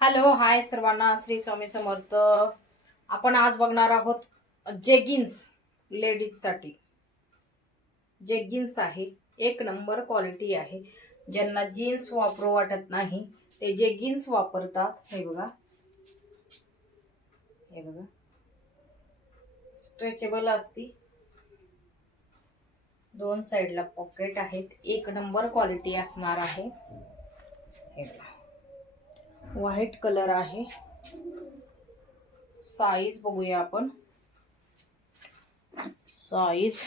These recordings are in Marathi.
हॅलो हाय सर्वांना. श्री स्वामी समर्थ. आपण आज बघणार आहोत जेगिन्स लेडीजसाठी. जेगिन्स आहे एक नंबर क्वालिटी आहे. ज्यांना जीन्स वापरू वाटत नाही ते जेगिन्स वापरतात. हे बघा. हे बघा. स्ट्रेचेबल असती. दोन साईडला पॉकेट आहेत. एक नंबर क्वालिटी असणार आहे. हे बघा. व्हाईट कलर आहे. साईज बघूया आपण. साईज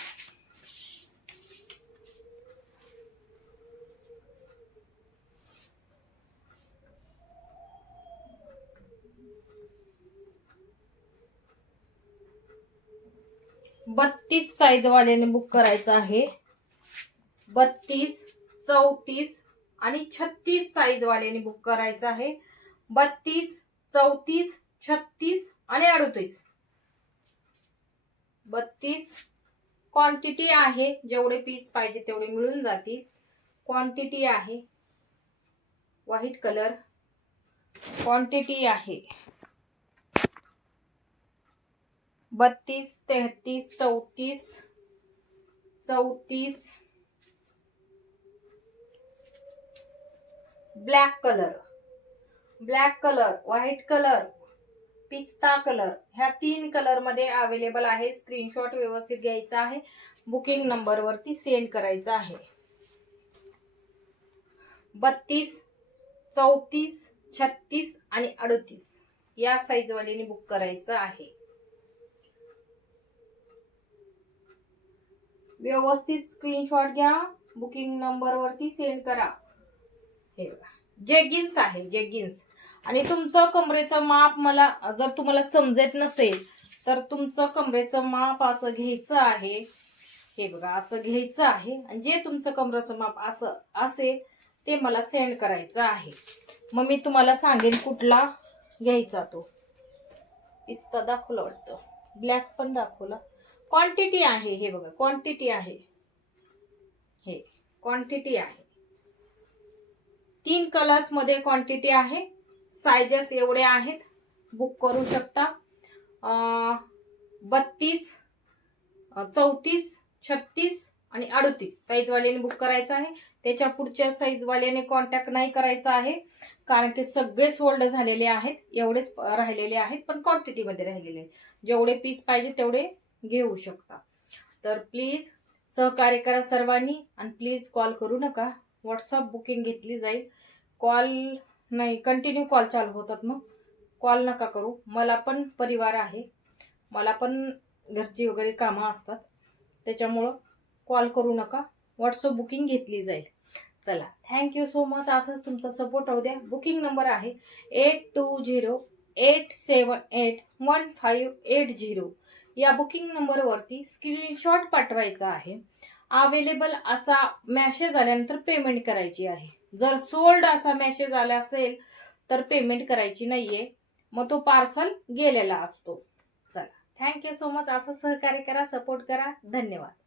बत्तीस साईज वाल्याने बुक करायचं आहे. बत्तीस चौतीस आणि छत्तीस साईज वाल्याने बुक करायचं आहे. बत्तीस चौतीस छत्तीस आणि अडतीस. बत्तीस क्वांटिटी आहे. जेवढे पीस पाहिजे तेवढे मिळून जातील. क्वांटिटी आहे. व्हाईट कलर क्वांटिटी आहे. बत्तीस तेहतीस चौतीस चौतीस. Black colour black colour white colour पिस्ता कलर ह्या तीन कलरमध्ये अवेलेबल आहे. स्क्रीनशॉट व्यवस्थित घ्यायचा आहे. बुकिंग नंबरवरती सेंड करायचा आहे. बत्तीस चौतीस छत्तीस आणि अडतीस या साईजवालीने बुक करायचं आहे. व्यवस्थित स्क्रीनशॉट घ्या. बुकिंग नंबरवरती सेंड करा. हे बघा. जेगिन्स आहे जेगिन्स आणि तुमचं कमरेचं माप मला जर तुम्हाला समजत नसेल तर तुमचं कमरेचं माप असं घ्यायचं आहे. हे बघा असं घ्यायचं आहे. आणि जे तुमचं कमरेचं माप असं असेल ते मला सेंड करायचं आहे. मग मी तुम्हाला सांगेन कुठला घ्यायचा तो. पिस्ता दाखवला वाटतं. ब्लॅक पण दाखवला. क्वांटिटी आहे हे बघा क्वांटिटी आहे. हे क्वांटिटी आहे. तीन कलर्समध्ये क्वांटिटी आहे. सायझेस एवढे आहेत. बुक करू शकता. बत्तीस चौतीस छत्तीस आणि अडतीस साईजवाल्याने बुक करायचं आहे. त्याच्या पुढच्या साईजवाल्याने कॉन्टॅक्ट नाही करायचा आहे. कारण की सगळे सोल्ड झालेले आहेत. एवढेच राहिलेले आहेत पण क्वांटिटीमध्ये राहिलेले आहेत. जेवढे पीस पाहिजे तेवढे घेऊ शकता. तर प्लीज सहकार्य करा सर्वांनी आणि प्लीज कॉल करू नका. व्हॉट्सअप बुकिंग घेतली जाईल. कॉल नाही कंटिन्यू कॉल चालू होतात मग. कॉल नका करू. मला पण परिवार आहे. मला पण घरची वगैरे कामं असतात. त्याच्यामुळं कॉल करू नका. व्हॉट्सअप बुकिंग घेतली जाईल. चला. थँक्यू सो मच असंच तुमचा सपोर्ट होऊ द्या. बुकिंग नंबर आहे eight two zero eight seven eight one five eight zero या बुकिंग नंबरवरती स्क्रीनशॉट पाठवायचा आहे. अवेलेबल असा मॅसेज आल्यानंतर पेमेंट करायची आहे. जर सोल्ड असा मॅसेज आला असेल तर पेमेंट करायची नाहीये. मग तो पार्सल गेलेला असतो. चला. थँक्यू सो मच असं सहकार्य करा सपोर्ट करा. धन्यवाद.